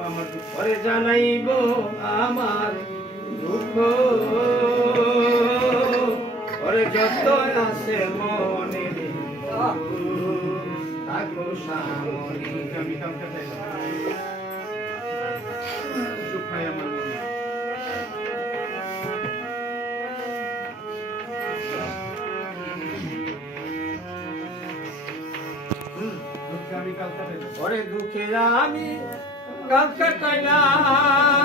ওরে জানাইব আমার দুঃখ ওরে যত আছে মনে থাকো সামনে ওরে দুঃখে আমি কাল কাটাইলাম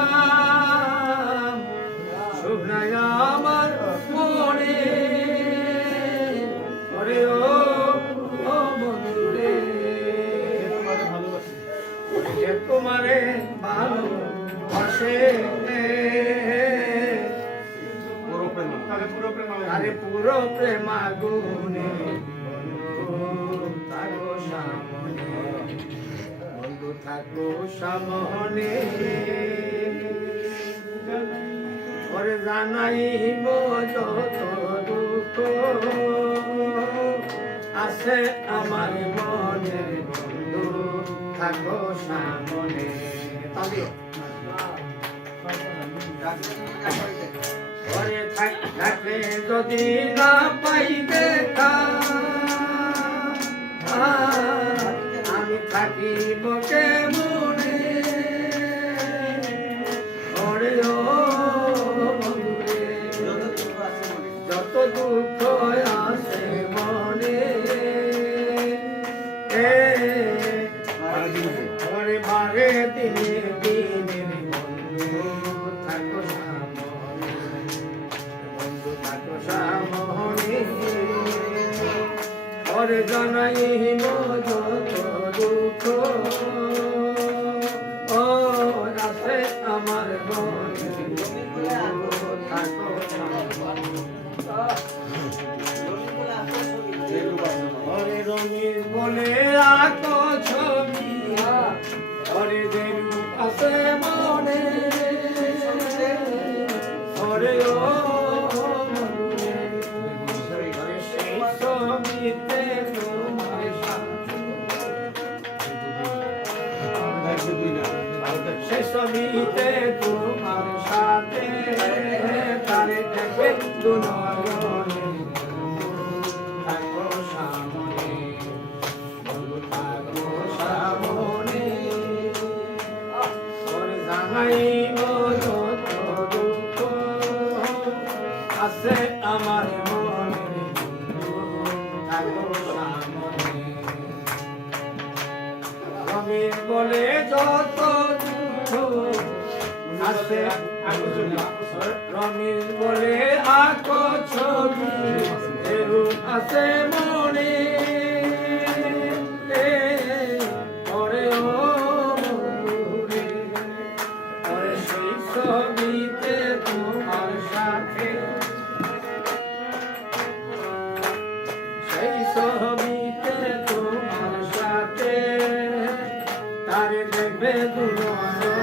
সুখ নাই আমার মনে ওরে ও বন্ধুরে যে তোমারে ভালোবাসে আরে পুরো প্রেমা গুনে থাকো সামনে বন্ধু থাকো সামনে ওরে জানাইব যত দুঃখ আছে আমার মনে বন্ধু থাকো সামনে ওরে থাকলে যদি না পাই দেখা আমি থাকিব কেমনে ওরে ও বন্ধুরে যত দুঃখ আছে মনে ওরে বারে দিনে দিনে বন্ধু থাকো সামনে বন্ধু থাকো সামনে ওরে জানাইব যত দুঃখ ও আছে আমার মনে থাকো ওরে রঙিন বলে আঁকো ছবি ওরে দেরু আছে মনে ওরে ও ছবিতে সে ছবিতে তোমার সাথে তারে দেখে দুনয়নে থাকো সামনে বন্ধু থাকো সামনে ওরে জানাইব যত দুঃখ আছে আমার মনে থাকো সামনে রঙিন বলে যত দুঃখ আছে রঙিন বলে আঁকো ছবি আছে মনে ওরে ও বন্ধুরে ওরে সেই ছবিতে তোমার সাথে সেই ছবিতে তোমার সাথে তারে দেখবে দুনয়নে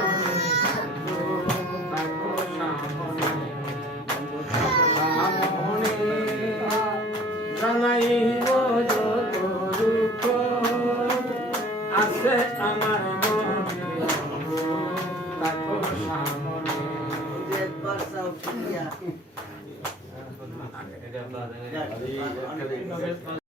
থাকো সামনে জানাইব যত দুঃখ আছে আমার মনে থাকো সামনে